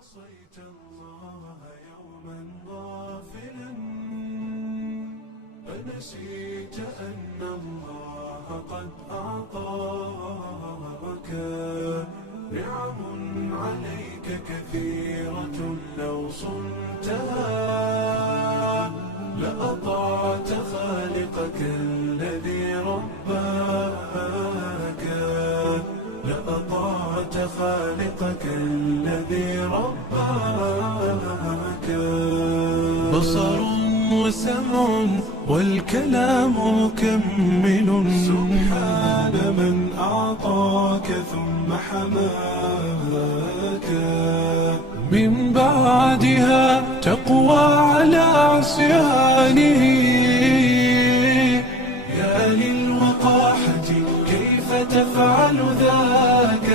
عصيت الله يوما غافلا فنسيت أن الله قد أعطاك نعم عليك كثيرة لو صنتها لأطعت خالقك الذي رباك لأطعت خالقك الذي رباك بصر وسمع والكلام مكمل سبحان من أعطاك ثم حماك من بعدها تقوى على عصيانه يا للوقاحة كيف تفعل ذاك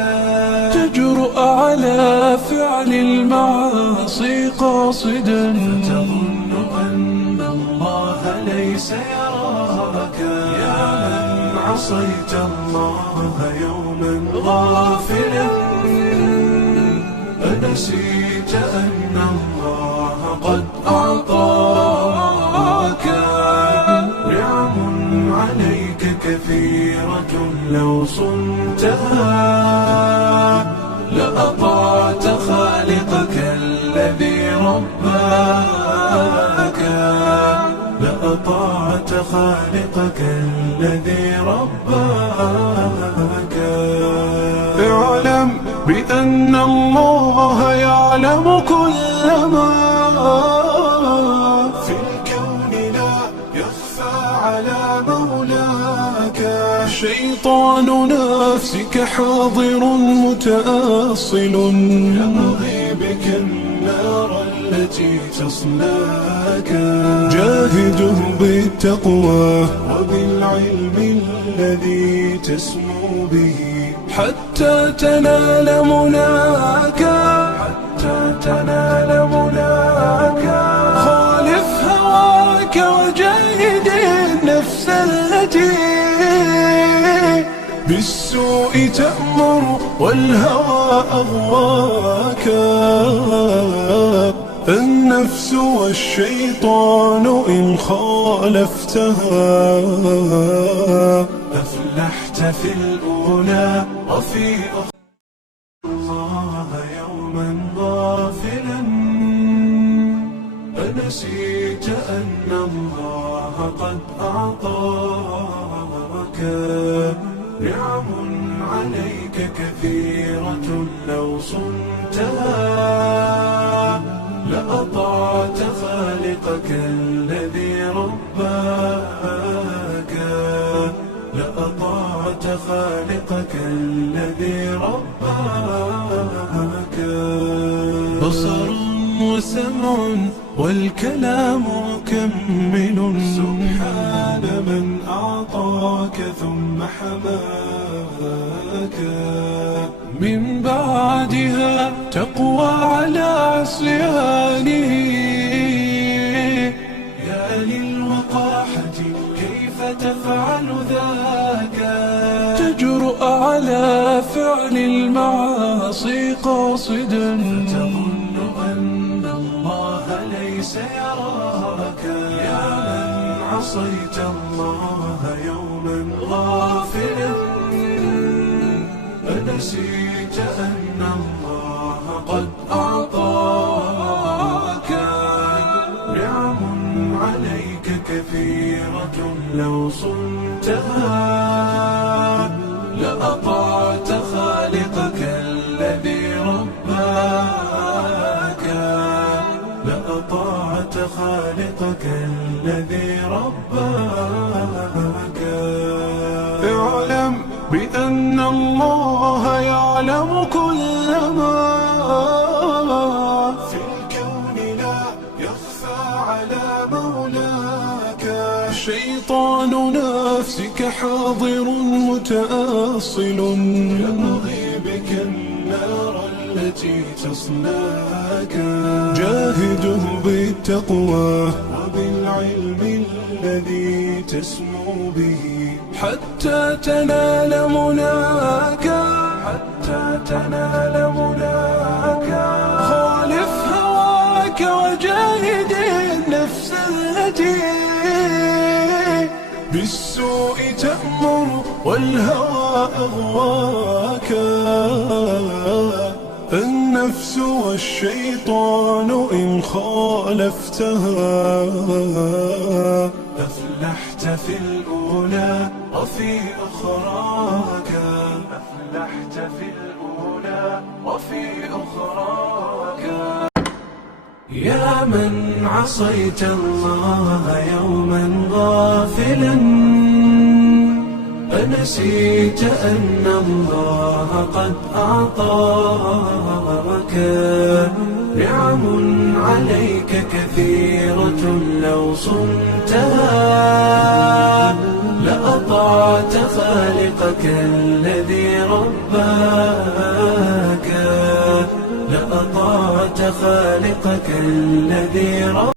تجرؤ على فعل المعاصي قاصدا فتظن أن الله ليس يراك يا من عصيت الله يوما غافلا أنسيت أن الله قد أعطاك نعم عليك كثيرة لو صنتها لأطعت خالقك الذي رباك لأطعت خالقك الذي رباك اعلم بأن الله يعلم كل ما في الكون لا يخفى على مولاك شيطان نفسك حاضر متأصل يبغي بك النار التي تصلاك جاهده بالتقوى وبالعلم الذي تسمو به حتى تنال مناك حتى تنال مناك خالف هواك وجاهد النفس التي بالسوء تأمر والهوى أغواك النفس والشيطان إن خالفتها أفلحت في الأولى وفي أخرى الله يوما غافلا فنسيت أن الله قد أعطاك نعم عليك كثيرة لو صنتها لأطعت خالقك الذي رباك لأطعت خالقك الذي رباك بصر وسمع والكلام مكمل سبحان من أعطاك ثم حماك من بعدها تقوى على عصيانه يا للوقاحة كيف تفعل ذاك تجرؤ على فعل المعاصي قاصدا فتظن أن الله ليس يراك يا من عصيت الله يوما غافلا أنسيت أن الله قد أعطاك نعم عليك كثيرة لو صنتها لأطعت خالقك الذي رباك لأطعت خالقك الذي رباك اعلم بأن الله يعلم كل ما في الكون لا يخفى على مولاك شيطان نفسك حاضر متأصل يبغي بك النار التي تصلاك جاهده بالتقوى وبالعلم الذي تسمو به حتى تنال مناك حتى تنال مناك بالسوء تأمر والهوى أغواك. النفس والشيطان إن خالفتها أفلحت في الأولى وفي أخراك. أفلحت في الأولى وفي أخراك. يا من عصيت الله يوما غافلا أنسيت أن الله قد أعطاك نعم عليك كثيرة لو صنتها لأطعت خالقك الذي رباك. لأطعت خالقك الذي رباك.